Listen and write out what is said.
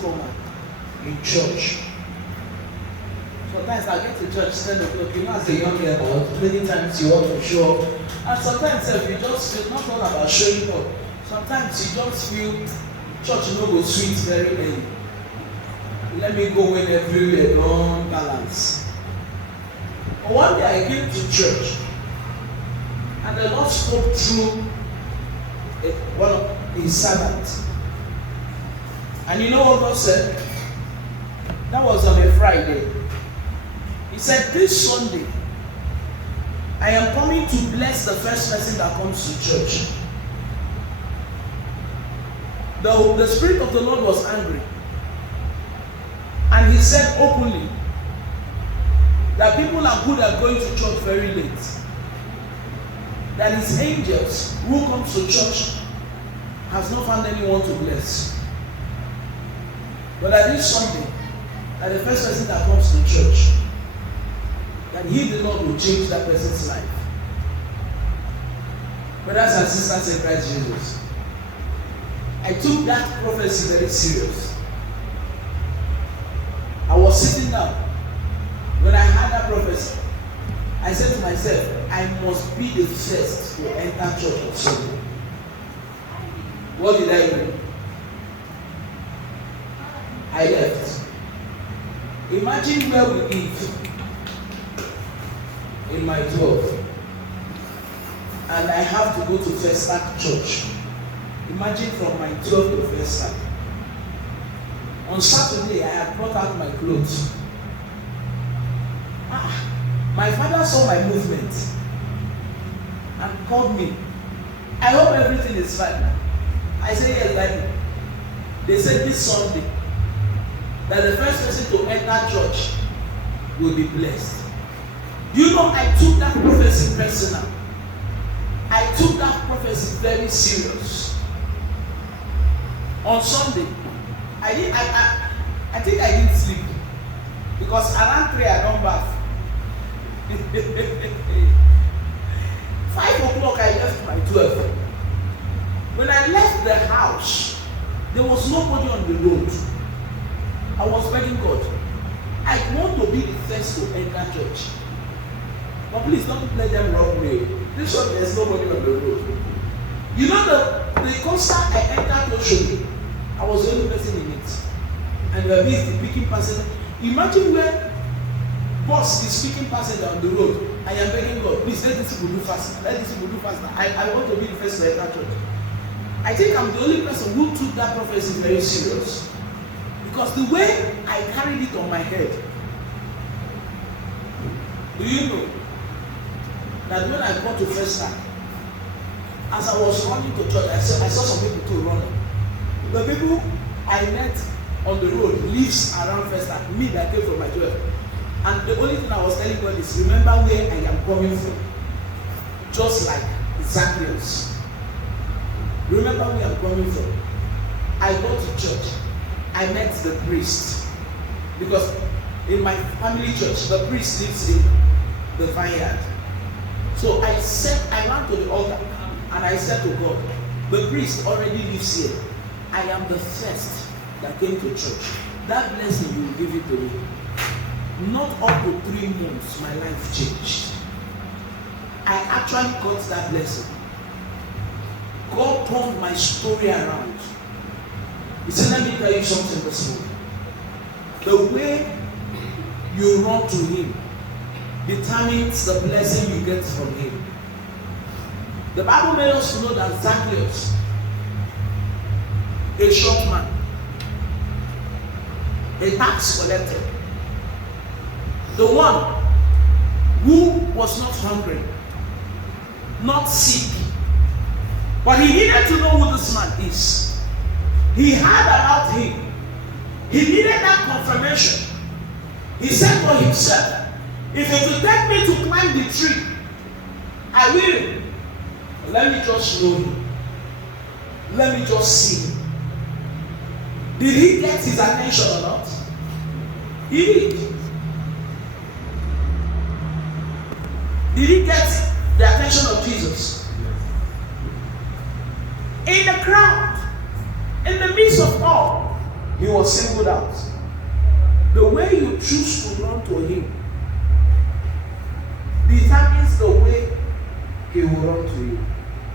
common in church. Sometimes I get to church 10 o'clock, as a young adult, many times you want to show up. And sometimes you just feel, not all about showing up, sometimes you just feel church no go sweet very early. Let me go when everywhere don't balance. But one day I came to church and the Lord spoke through one of his servants. And you know what God said? That was on a Friday. He said, this Sunday, I am coming to bless the first person that comes to church. The Spirit of the Lord was angry. And he said openly that people are good at going to church very late. That his angels who come to church has not found anyone to bless. But that this Sunday, that the first person that comes to church, that he, the Lord, will change that person's life. Brothers and sisters in Christ Jesus, I took that prophecy very serious. I was sitting down when I heard that prophecy. I said to myself, I must be the first to enter church on Sunday. What did I do? I left. Imagine where we live in my 12, and I have to go to First Stack Church. Imagine from my 12 to First Stack. On Saturday, I had brought out my clothes. My father saw my movement and called me. I hope everything is fine. I said, yes, Daddy. They said this Sunday that the first person to enter church will be blessed. You know, I took that prophecy personal. I took that prophecy very serious. On Sunday, I think I didn't sleep because around 3 I don't bath. 5 o'clock I left my 12. When I left the house, there was nobody on the road. I was begging God, I want to be the first to enter church. But please don't let them rob me. This one, there's nobody on the road. You know the concert I entered Oshodi, I was the only person in it. And we are busy picking passengers. Imagine when boss is picking passengers on the road. I am begging God, please let these people do faster. Let these people do faster. I want to be the first to enter church. I think I'm the only person who took that prophecy very serious. Because the way I carried it on my head, do you know that when I got to First Time, as I was running to church, I saw some people too running. The people I met on the road lives around First Time, me that came from my 12. And the only thing I was telling God is, remember where I am coming from. Just like Zacchaeus. Remember where I'm coming from. I go to church. I met the priest. Because in my family church, the priest lives in the vineyard. So I ran to the altar and I said to God, the priest already lives here. I am the first that came to church. That blessing, you will give it to me. Not up to 3 months, my life changed. I actually got that blessing. God turned my story around. He said, let me tell you something this morning. The way you run to him determines the blessing you get from him. The Bible made us to know that Zacchaeus, a short man, a tax collector, the one who was not hungry, not sick, but he needed to know who this man is. He heard about him. He needed that confirmation. He said for himself, if it will take me to climb the tree, I will. Let me just know him. Let me just see him. Did he get his attention or not? He did. Did he get the attention of Jesus? In the crowd, in the midst of all, He was singled out. The way you choose to run to him determines the way he will run to you.